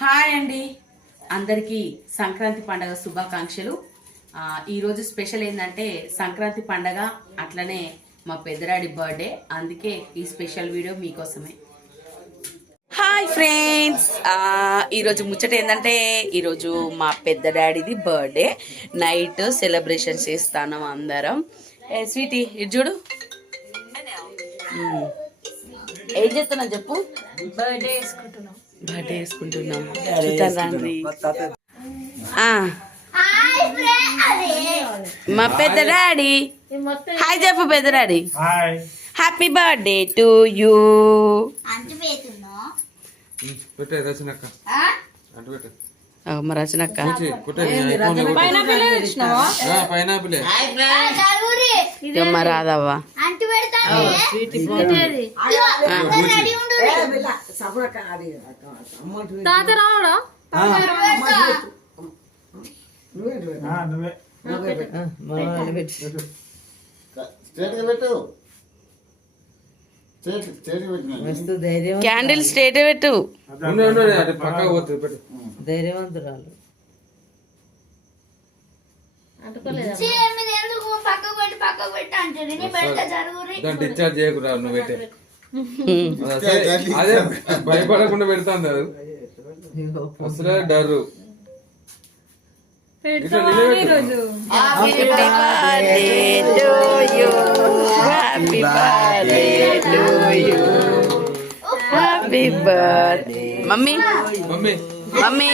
Hi అండి. అందరికీ సంక్రాంతి పండగ శుభాకాంక్షలు. ఆ, ఈరోజు స్పెషల్ ఏంటంటే సంక్రాంతి పండగ అట్లనే మా పెద్దరాడి బర్త్డే. అందుకే ఈ స్పెషల్ వీడియో మీకోసమే. Hi friends. ఈరోజు ముచ్చట ఏంటంటే ఈరోజు మా పెద్ద డాడీది బర్త్డే. నైట్ సెలబ్రేషన్ చేస్తాను అందరం. స్వీటీ ఇది చూడు. ఏం చేస్తున్నావు చెప్పు? బర్త్డే చేసుకుంటున్నాం బర్త్డే చేసుకుంటున్నాం ఆ, మా పెద్ద డాడీ. హాయ్ చెప్పు పెద్ద daddy. Hi happy birthday to you పెట్టే రచనక్క అటు రచనక్క మా రాదవ్వ. స్ట్రేట్ క్యాండిల్ స్టేట్ పెట్టు. పెట్టు. ధైర్యవంతురాలు. దాన్ని డిశ్చార్జ్ చేయకురా నువ్వు పెట్టే అదే భయపడకుండా పెడతాను అది అసలే డర్రు. ఇట్లా నిలబెట్టు. Happy birthday to you happy birthday to you happy birthday mummy mummy mummy.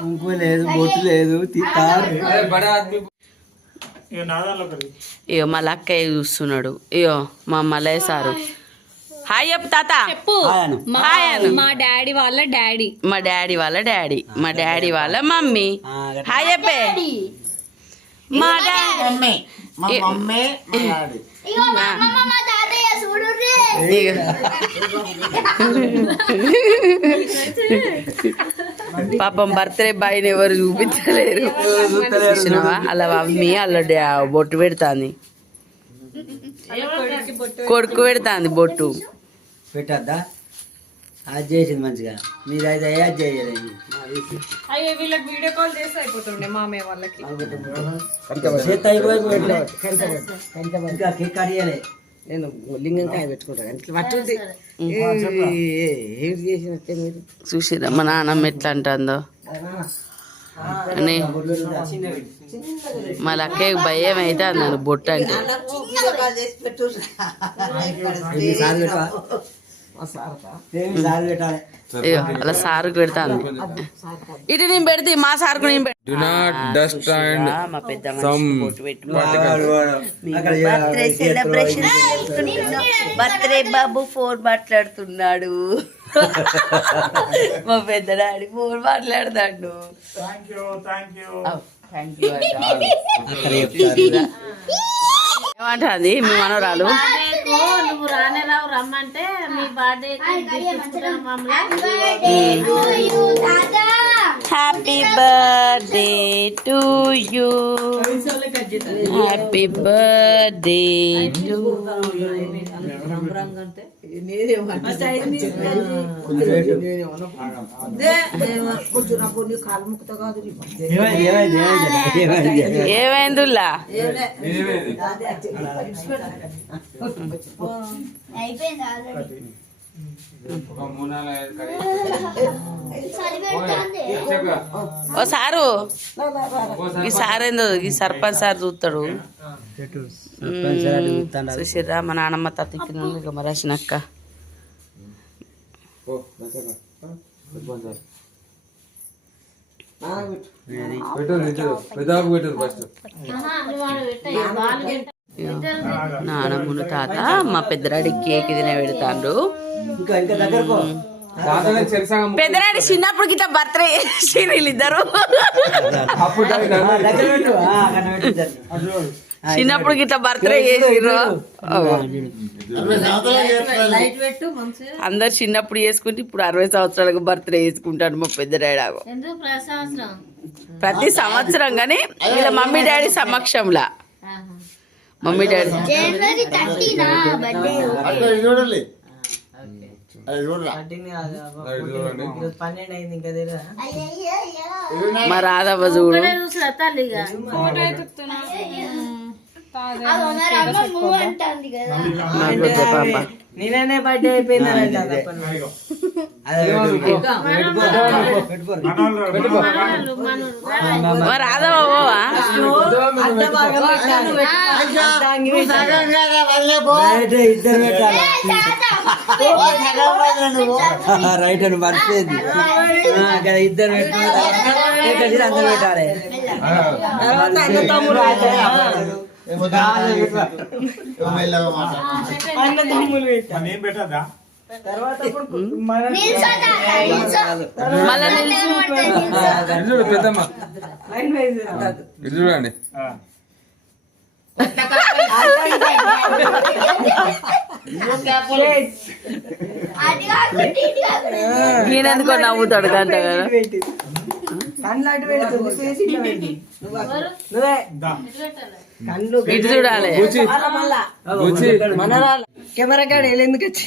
కుంకుమ లేదు బొట్టు లేదు ఇగో మా లక్కయ్య చూస్తున్నాడు. ఇగో మా మలయ్య సారు. హాయ్ చెప్పు తాత. చెప్పు. మా డాడీ వాళ్ళ డాడీ. మా డాడీ వాళ్ళ డాడీ. మా డాడీ వాళ్ళ మమ్మీ. హాయ్ చెప్పే. మా డాడీ. మమ్మీ మా మమ్మీ మా డాడీ. పాపం బర్త్డే బాయ్ని ఎవరు చూపించలేరు. చూసినావా? అలా మమ్మీ అలా బొట్టు పెడతాంది. కొడుకు పెడతాంది బొట్టు. పెట్టద్దా? అది చేసింది మంచిగా. మీరు అయితే అది చేయలేదు అయ్యో వీళ్ళకి వీడియో కాల్ చేస్తే అయిపోతుండే మామయ్య వాళ్ళకి. చేత అయిపోయి ఇంకా కేక్ కడియాలి నేను లింగంకాయ పెట్టుకుంటాను ఇట్లా పట్టుంది. ఏం చేసినట్టే మీరు? చూసిరా మా నాన్నమ్మ ఎట్లా అంటుందో అని మా లక్కయ్య భయం అయితే అన్నాను బొట్టు అంటే. అలా సారుకు పెడతాను. ఇటు నేను పెడితే మా సారుకు నేను do not dust and some birthday celebration birthday Babu phone మాట్లాడుతున్నాడు. మా పెద్ద డాడీ ఫోన్ మాట్లాడతాడు. Thank you thank you thank you ఏమంటుంది మీ మనవరాలు? నువ్వు రానే రావు రమ్మంటే మీ birthday happy birthday to you happy birthday to ఏమైంది ఏమైంది? ఏమైంది? ఏమైంది ఏమైందిలా ఒక ఓ సారు. ఈ సార్ ఏందో ఈ సర్పంచ్ సార్ చూస్తాడు చూసిర్రా మా నాన్నమ్మ తాత ఇక్కడ ఇక మరి నానమ్మును తాత మా పెద్దరాడి కేక్ తినే పెడతాండ్రు ఇంకా దగ్గరకు చిన్నప్పుడు గిట్లా బర్త్డే చేసి వీళ్ళిద్దరు. చిన్నప్పుడు గిట్లా బర్త్డే చేసిర్రు. అందరు చిన్నప్పుడు చేసుకుంటే ఇప్పుడు అరవై సంవత్సరాలకు బర్త్డే చేసుకుంటాడు మా పెద్ద డాడీ ఎందుకు ప్రతి సంవత్సరం ప్రతి సంవత్సరం కానీ వీళ్ళ మమ్మీ డాడీ సమక్షంలా. మమ్మీ డాడీ పన్నెండు అయింది ఇంకా తెలియదా? మా రాధవ్వ చూడు. నేననే బర్త్డే మా రాధవ్వ. రైట్ ఇద్దరు పెట్టాలి రైట్ అని మర్చిపోయింది ఆ, ఇక్కడ ఇద్దరు పెట్టుకుంటారు ఇక్కడ అందరు పెట్టాలి అన్న తమ్ముడు పెట్టాలి. పెట్టాలి. మరి నేను పెట్టద్దా పెద్దమ్మ ఇది చూడండి. నేనెందుకో నవ్వుతాడు గంట కదా. ఇటు చూడాలి. కెమెరా కాడ ఎందుకు వచ్చి?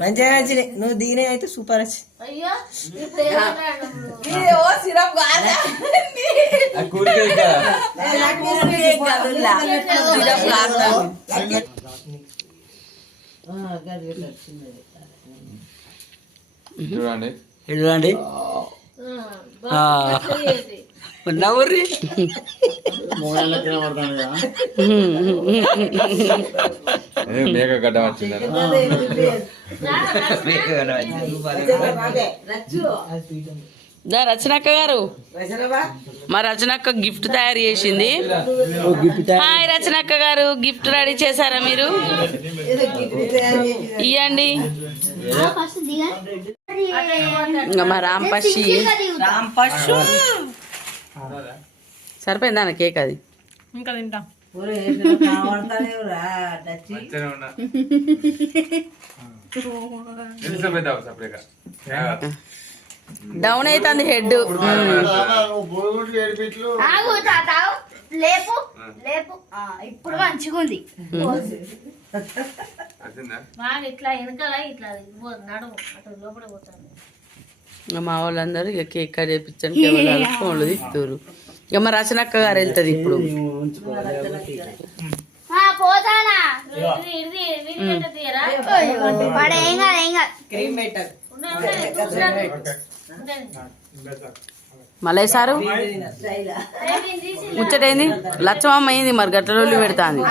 మంచిగా వచ్చినాయి నువ్వు దీనే అయితే సూపర్ వచ్చి చూడండి. చూడండి నవ్వుర్రి. మూడేళ్ళ కింద పడతాను కదా ఏ మేక గడ్డ వచ్చిందని దా రచనక్క గారు. మా రచనక్క గిఫ్ట్ తయారు చేసింది. హాయ్ రచనక్క గారు గిఫ్ట్ రెడీ చేశారా మీరు? ఇవ్వండి ఇంకా మా రాంపక్షి సరిపోయిందా అన్న కేక్ అది? ఇంకా తింటా. డౌన్ అవుతుంది హెడ్. లేపు లేపు. ఆ, ఇప్పుడు మంచిగా ఉంది. ఇట్లా వెనకాల ఇట్లా పో- నడుము అటు లోపల పోతాను. ఇంకా మా వాళ్ళందరూ ఇక కేక్ కట్ ఫోన్లు తీస్తారు ఇక మా రచనక్క గారు వెళ్తుంది ఇప్పుడు. మళ్ళీ సారు ముచ్చటైంది లచ్చమమ్మ అయింది మరి గట్టలోళ్ళు పెడతాంది?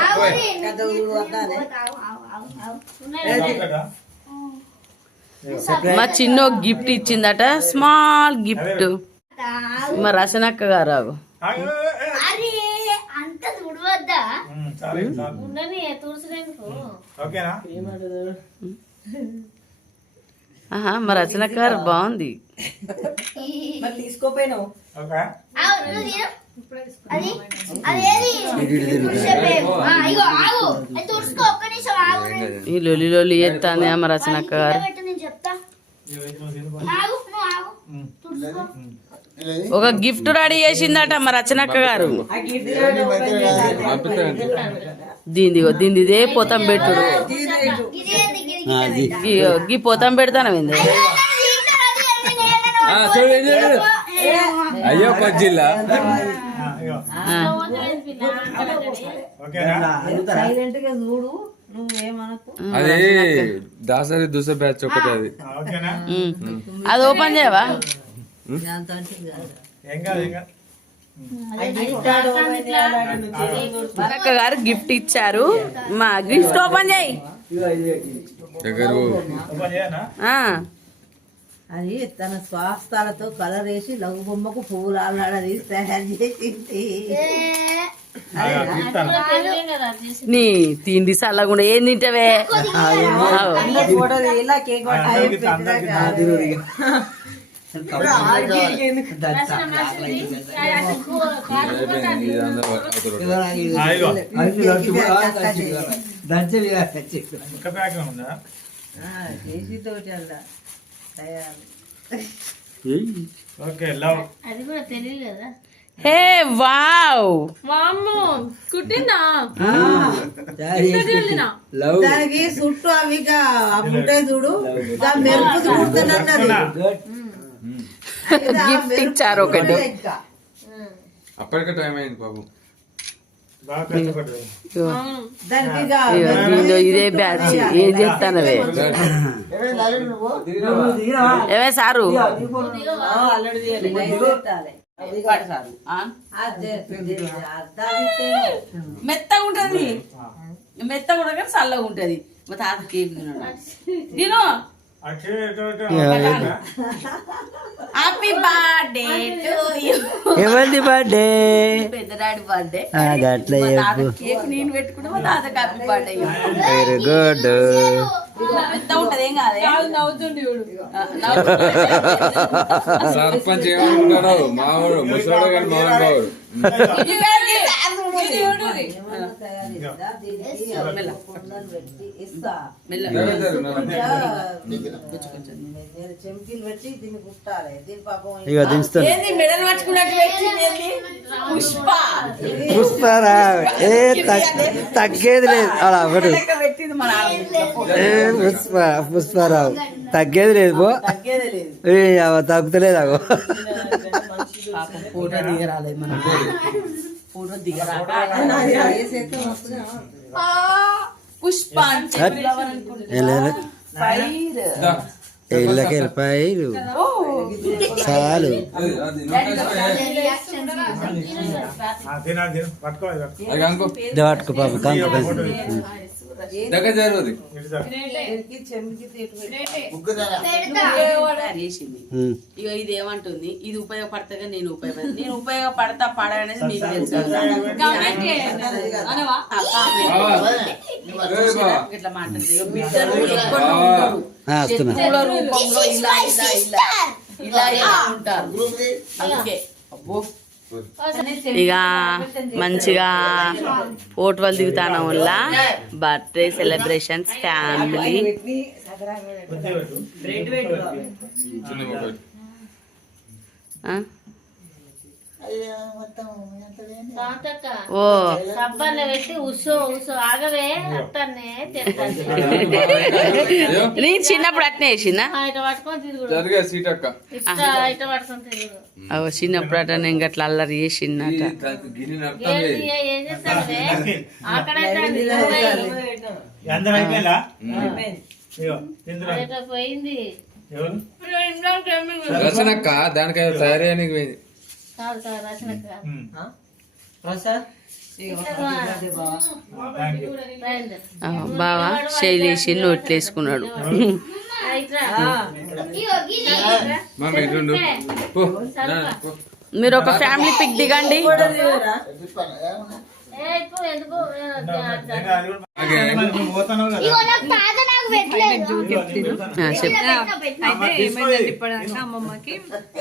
మా చిన్న గిఫ్ట్ ఇచ్చిందట స్మాల్ గిఫ్ట్ మా రచనక్క గారు. అరే అంత ఉండని ఓకేనా? ఆహా బాగుంది. మరి తీసుకోపోయినావు? ఒక్క నిమిషం ఆగు. ఈ లొలి లొలి ఎత్తాంది మా రచనక్క గారు పెట్టు నేను చెప్తా. ఒక గిఫ్ట్ రెడీ చేసిందట మా రచనక్క గారు. ఆ గిఫ్ట్ పంపిస్తానండి దీంది దీంది ఇదే పోతాం పెట్టుడు. గీ- పోతాం పెడతాను ఏంది. అయ్యో పజ్జిల్లా ఆ, ఇగో ఆ, ఓకేనా సైలెంట్గా చూడు నువ్వేమనకు అది దాసరి దుస బ్యాచ్ ఒకటి అది. అది ఓపెన్ చేయవా? రచనక్క గారు గిఫ్ట్ ఇచ్చారు. మా గిఫ్ట్ ఓపెన్ చేయి. అది తన స్వాస్థాలతో కలర్ వేసి లఘు బొమ్మకు పువ్వులు ఆలాడది తయారు చేసింది. నీ తిండి చల్లకుండా ఏం తింటావే? హే వావ్. వామ్మో కుట్టిందా? దానికి చుట్టూ అవి ఉంటాయి చూడు. ఇక మెరుపుది కుడుతున్నది గిఫ్ట్ ఇచ్చారు ఒకటి. అప్పటికే టైం అయింది బాబు. ఇదే బ్యాచ్. ఏం చేస్తానవే ఏమే సారు మెత్తగా ఉంటది. మెత్తగా కానీ చల్లగా ఉంటది. మా తాత కేక్ తిన్నాడు తిను అటు ఇటు ఇటు హ్యాపీ బర్త్డే టు యూ ఎవరిది బర్త్డే పెద్ద డాడీ బర్త్డే ఆ, గట్ల మా తాత చెప్పు. కేక్ నేను పెట్టుకుంటే మా తాతకి హ్యాపీ బర్త్డే వెరీ గుడ్ మెత్త ఉంటది ఏం కాదే నవ్వుతుండి చూడు సర్పంచ్ ఏమనుకుంటాడు? మావాడు ముసలాడు కానీ మావాడు. చెంకిలు పెట్టి దీన్ని కుట్టాలి దీని పాపం ఇక దించుతాను మెడల్ పట్టుకున్నట్టు? పుష్ప. పుష్పారా? ఏ తగ్- తగ్గేది లేదు. అలా ఒకటి పుష్ప. పుష్పారావు. తగ్గేది లేదు పో. తగ్గేదే లేదు. ఏ అవ తగ్గుతలేదు అగో ఫోటో దిగరాలేదు మన ఫోటో. ఇళ్ళకి వెళ్ళిపోయి ఓ. చాలు పట్టుకో. పాప కంకు. దగ్గర జరగదు. ఇటు దా. చెంకి తీటు పెట్టి తయారు చేసింది ఉమ్. ఇక ఇది ఏమంటుంది? ఇది ఉపయోగపడతాగా నేను ఉపయోగపడతా. నేను ఉపయోగపడతా పడ అనేది మీకు తెలుసు. ఇట్లా మాట్లాడితే ఇక బిడ్డలు ఎక్కడో ఉంటారు? ఆ, వస్తున్నా. శత్రువుల రూపంలో ఇలా ఇలా ఇలా ఇలా ఇలా ఉంటారు. అందుకే. అబ్బో. ఇక మంచిగా ఫోటోలు దిగుతాను వల్ల బర్త్డే సెలబ్రేషన్స్ ఫ్యామిలీ బుద్ధి పెట్టు. చిన్న మొక్కలు. ఓ. పెట్టి ఉసో ఉసో ఆగవే అట్టనే నేను చిన్నప్పుడు అట్నే వేసిందా చిన్నప్పుడు అట్లా నేను అట్లా అల్లరి చేసిందట. పోయింది. దానికైనా తయారీ అని పోయింది. కాదు కాదు. ప్రసాద్ బావా. శైలేసి నోట్లు వేసుకున్నాడు. మీరు ఒక ఫ్యామిలీ పిక్ దిగండి. ఏ, ఇప్పుడు ఎందుకు అయితే ఏమైందంటే ఇప్పటిదాకా అమ్మమ్మకి.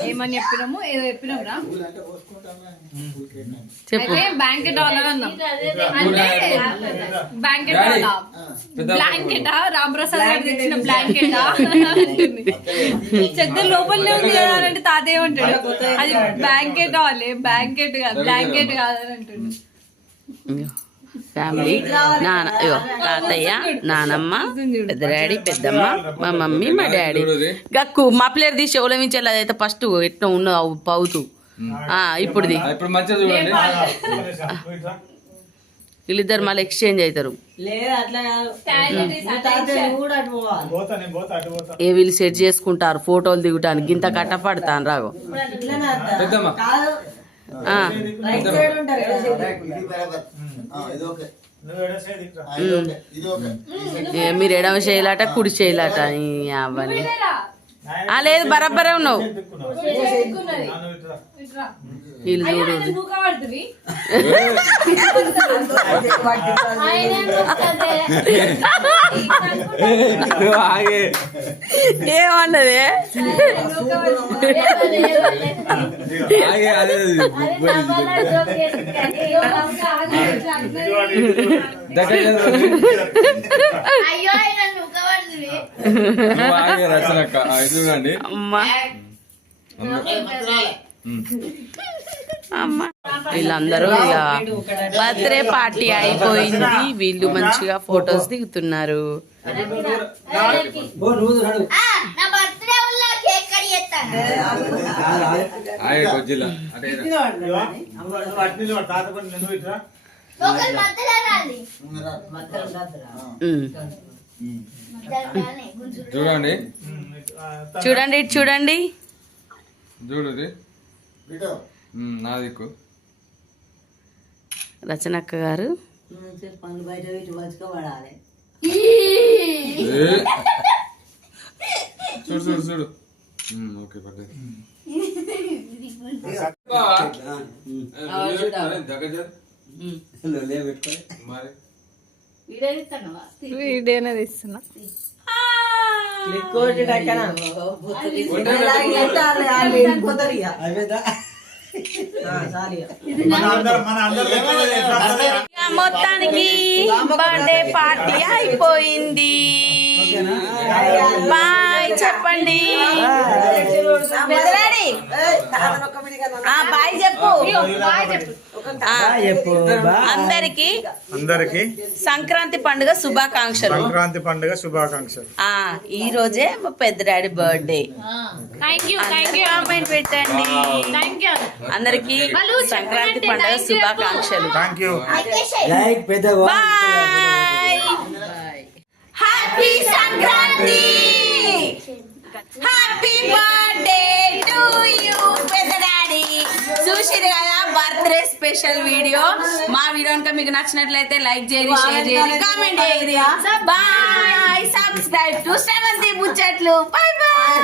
ఏమని చెప్పినాము? ఏదో చెప్పినాంరా చెప్పు. అయితే బ్యాంకెట్ డాలర్ అన్నాం. అంటే బ్యాంకెట్ డాడీ. డాలర్. బ్లాంకెటా రామప్రసాద్ గారు తెచ్చిన బ్లాంకెటా చెత్త లోపలనే ఉంది కదా అని అంటే తాత ఏమంటాడు అది బ్యాంకెట్ వాళ్ళే బ్యాంకెట్ కాదు బ్లాంకెట్ కాదని అంటుండు. ఫ్యామిలీ. నాన్న అయ్యో తాతయ్య నానమ్మ పెద్ద డాడీ పెద్దమ్మ మా మమ్మీ మా డాడీ. గక్కు మా ప్లేయర్ తీసి ఎవలమించాలి అదైతే ఫస్ట్ ఎట్లా ఉన్నది పౌతు. ఆ, ఇప్పుడుది. వీళ్ళిద్దరు మళ్ళీ ఎక్స్చేంజ్ అవుతారు. ఏ వీళ్ళు సెట్ చేసుకుంటారు ఫోటోలు దిగటానికి. ఇంత కట్టపడతాను రాగు. మీరు ఎడమ చేయలాట కుడి చేయలాట అవన్నీ. ఆ, లేదు బరబ్బరే ఉన్నావు. వీళ్ళు చూడు ఏమన్నది అమ్మా అమ్మా. వీళ్ళందరూ ఇక బర్త్డే పార్టీ అయిపోయింది. వీళ్ళు మంచిగా ఫొటోస్ దిగుతున్నారు. చూడండి. చూడండి చూడండి. చూడు ఇది. ఇటు. ఉమ్, నా దిక్కు. రచనక్క గారు. పనులు బయట పెట్టి మంచుకోబడాలి ఏ. చూడు చూడు చూడు. ఓకే పడ్డది వీడియోనే తీస్తున్నా. మొత్తానికి బర్త్డే పార్టీ అయిపోయింది బాయ్ చెప్పండి బాయ్ చెప్పు ఆ, చెప్పు అందరికి అందరికి సంక్రాంతి పండుగ శుభాకాంక్షలు. సంక్రాంతి పండుగ శుభాకాంక్షలు. ఆ ఈ రోజే మా పెద్ద daddy birthday thank you thank you comment పెట్టండి. అందరికి సంక్రాంతి పండుగ శుభాకాంక్షలు. Happy Sankranti. Happy birthday to you చూసిరు కదా బర్త్డే స్పెషల్ వీడియో మా వీడియో కనుక మీకు నచ్చినట్లయితే లైక్ చేయరు షేర్ చేయరు కామెంట్ చేయరు బాయ్ సబ్స్క్రైబ్ టు సెవెంత్ ముచ్చట్లు బాయ్ బాయ్